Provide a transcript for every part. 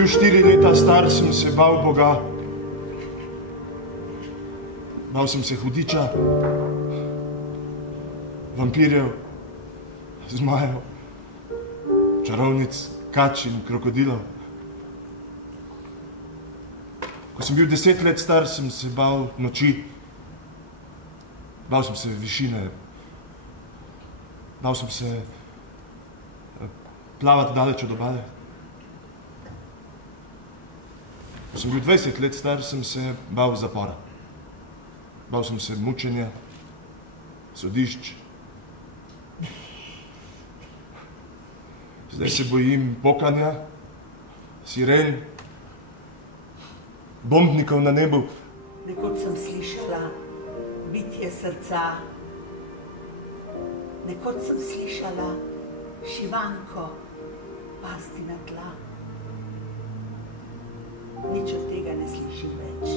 bil 4 leta star, sem se bal Boga. Bal sem se hudiča, vampirjev, zmajev, čarovnic, kač in krokodilov. Ko sem bil 10 let star, sem se bal noči. Bal sem se višine. Bal sem se plavati daleč od obale. Ko sem bil 20 let star, sem se bal zapora. Bal sem se mučenja, sodišč. Zdaj se bojim pokanja, siren, bombnikov na nebu. Nekoč sem slišala bitje srca. Nekoč sem slišala šivanko pasti na tla. Nič od tega ne slišim več.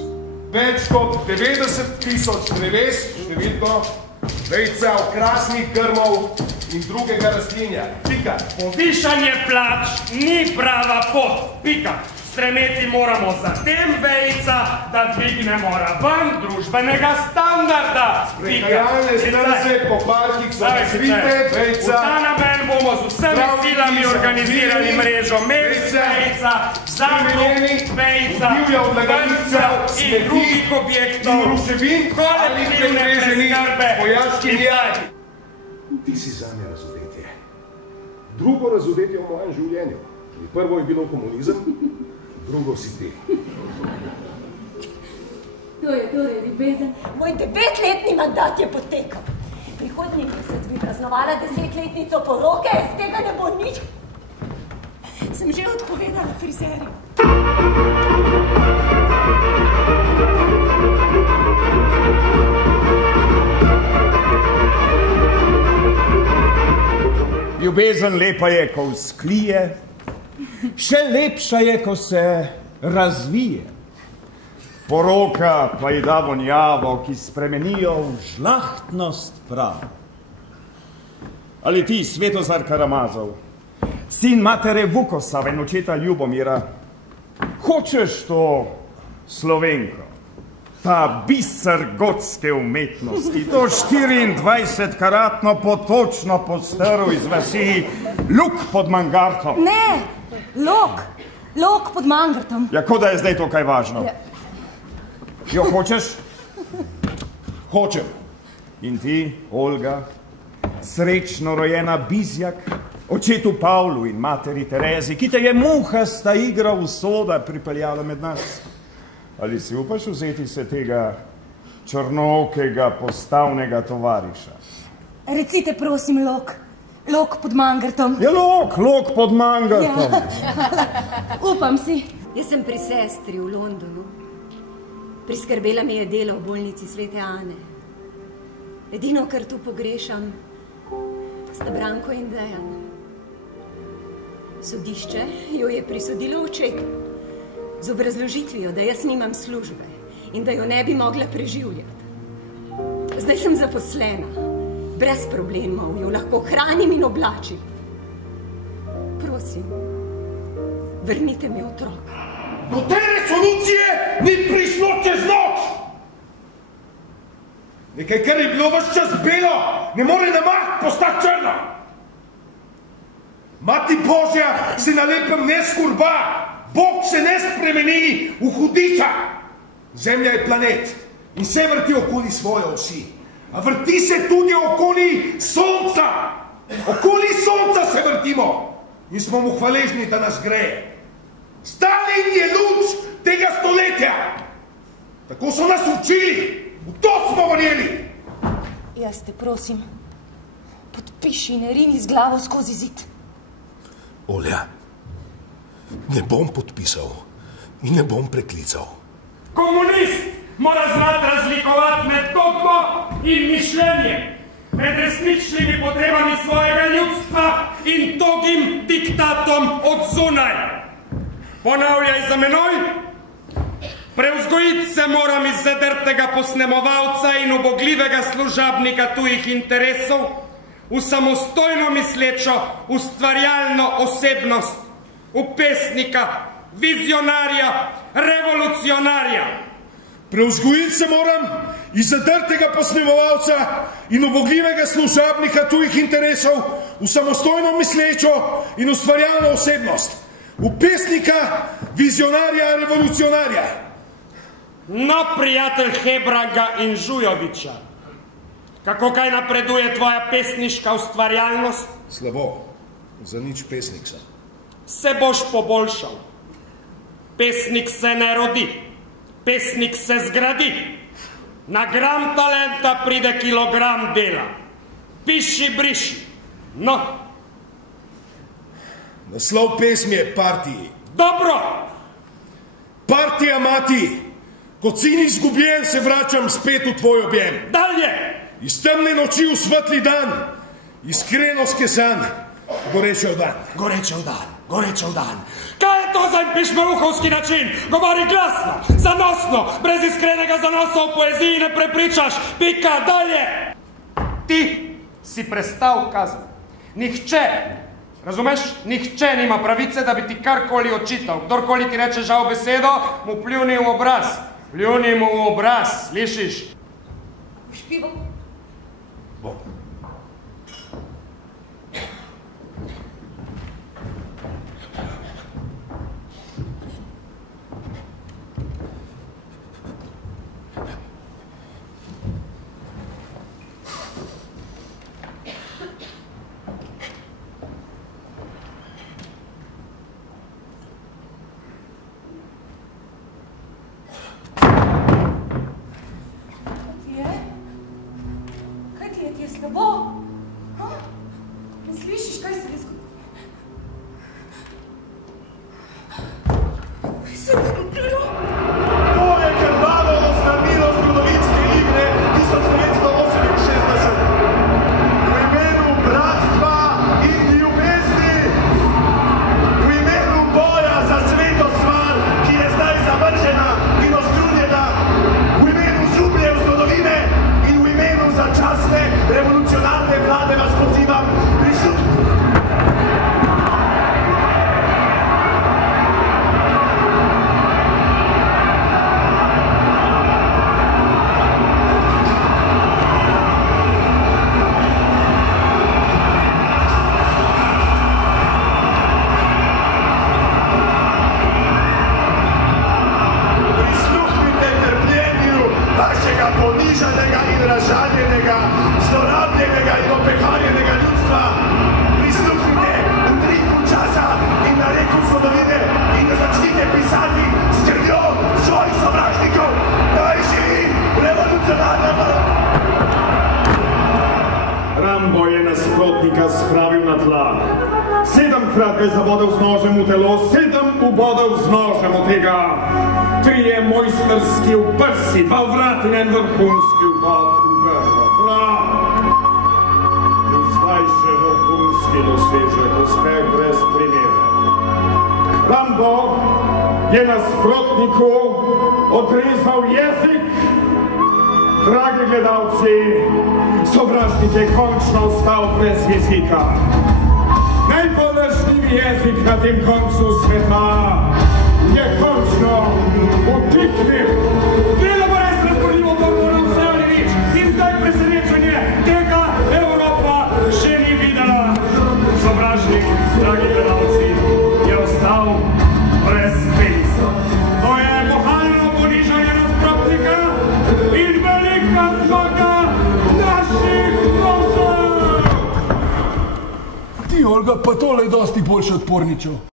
Več kot 90.000 dreves, številko, vejca, okrasnih grmov in drugega rastlinja. Pika. Povišanje plač ni prava pot. Pika. Stremeti moramo za tem, vejca, da dvignemo raven družbenega standarda. Sprekajalne strze po parkih so razvite, vejca. V ta namen bomo z vsemi silami organizirali mrežo mest, vejca, zadrug, vejca, vrtcev in drugih objektov, kolektivne preskrbe in zdaj. Ti si zame razodetje. Drugo razodetje v mojem življenju. Prvo je bilo komunizem, drugo si ti. To je torej ljubezen. Moj 9-letni mandat je potekal. Prihodnji mesec bi praznovala 10-letnico poroke, iz tega ne bo nič. Sem že odpovedala frizerju. Ljubezen lepa je, ko vzklije, še lepša je, ko se razvije. Poroka pa ji da vonjavo, ki spremenijo v žlahtnost pravo. Ali ti, Svetozar Karamazov, sin matere Vukosave in očeta Ljubomira, hočeš to Slovenko, ta biser gotske umetnosti, to 24-karatno potočno postrv iz vasi Luk pod Mangartom? Ne, Lok pod Mangartom. Ja, ko da je zdaj to kaj važno? Ja. Jo hočeš? Hočem. In ti, Olga, srečno rojena Bizjak, očetu Pavlu in materi Terezi, ki te je muhasta igra usoda pripeljala med nas. Ali si upaš vzeti se tega črnookega postavnega tovariša? Recite, prosim, Lok pod Mangartom. Ja, Lok pod Mangartom. Ja. Upam si. Jaz sem pri sestri v Londonu. Priskrbela mi je delo v bolnici Svete Ane. Edino, kar tu pogrešam, sta Branko in Dejan. Sodišče jo je prisodilo očetu z obrazložitvijo, da jaz nimam službe in da jo ne bi mogla preživljati. Zdaj sem zaposlena, brez problemov jo lahko hranim in oblačim. Prosim, vrnite mi otroka. Do te resolucije ni prišlo čez noč! Nekaj, kar je bilo vaš čas belo, ne more na mah postati črno. Mati Božja se na lepem ne skurba, Bog se ne spremeni v hudiča. Zemlja je planet in se vrti okoli svoje osi, a vrti se tudi okoli sonca. Okoli sonca se vrtimo in smo mu hvaležni, da nas greje. Stalin je luč tega stoletja. Tako so nas učili, v to smo verjeli. Jaz te prosim, podpiši, ne rini z glavo skozi zid. Olja, ne bom podpisal in ne bom preklical. Komunist mora znati razlikovati med dogmo in mišljenjem, med resničnimi potrebami svojega ljudstva in togim diktatom od zunaj. Ponavljaj za menoj. Prevzgojiti se moram iz zadrtega posnemovalca in ubogljivega služabnika tujih interesov v samostojno mislečo, ustvarjalno osebnost, v pesnika, vizionarja, revolucionarja. Preuzgojiti se moram iz zadrtega posnemovalca in obogljivega služabnika tujih interesov v samostojno mislečo in ustvarjalno osebnost, v pesnika, vizionarja, revolucionarja. No, prijatelj Hebranga in Žujoviča, kako kaj napreduje tvoja pesniška ustvarjalnost? Slabo, za nič pesnik sem. Se boš poboljšal. Pesnik se ne rodi, pesnik se zgradi. Na gram talenta pride kilogram dela. Piši, briši. No. Naslov pesmi je Partiji. Dobro. Partija mati, kot sin izgubljen se vračam spet v tvoj objem. Dalje. Iz temne noči v svetli dan, iskreno skesan, gorečev dan. Gorečev dan, gorečev dan. Kaj je to za pišmeruhovski način? Govori glasno, zanosno, brez iskrenega zanosa v poeziji ne prepričaš. Pika, dalje. Ti si prestal kazen. Nihče, razumeš, nihče nima pravice, da bi ti karkoli očital. Kdorkoli ti reče žal besedo, mu pljuni v obraz. Pljuni mu v obraz, slišiš? Špivo. Bom. Spravil na tla. 7-krat ga je zabodel z nožem v telo, 7 ubodel z nožem od tega. 3 mojstrski v prsi, 2 v vrat in 1 vrhunski ubod v grlo. Prav. In zdaj še vrhunski dosežek, uspeh brez primere. Rambo je nasprotniku odrezal jezik. Dragi gledalci, sovražnik je končno ostal brez jezika. Najpodršnjivi jezik na tem koncu sveta je končno utiknil. Bilo bo res razborljivo, bo vse ali nič. In zdaj presenečenje, tega Evropa še ni videla. Sovražnik, dragi gledalci, je ostal brez penisa. To je epohalno ponižanje nasprotnika in velika zmaga naših možev! Ti, Olga, pa tole je dosti boljše od Porničev.